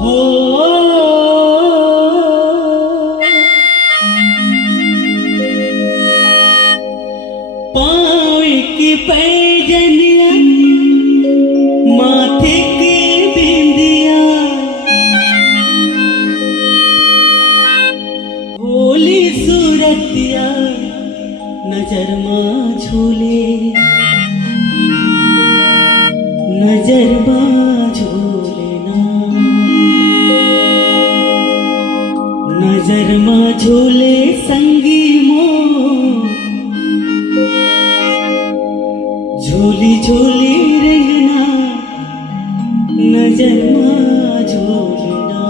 हो पाँव की पैजनिया माथे के बिंदिया भोली सूरतिया नजर माँ झूले नजर माँ झूले ना नजर माँ झूले संगी मोर झूली झूली रंगना नजर माँ झूलना।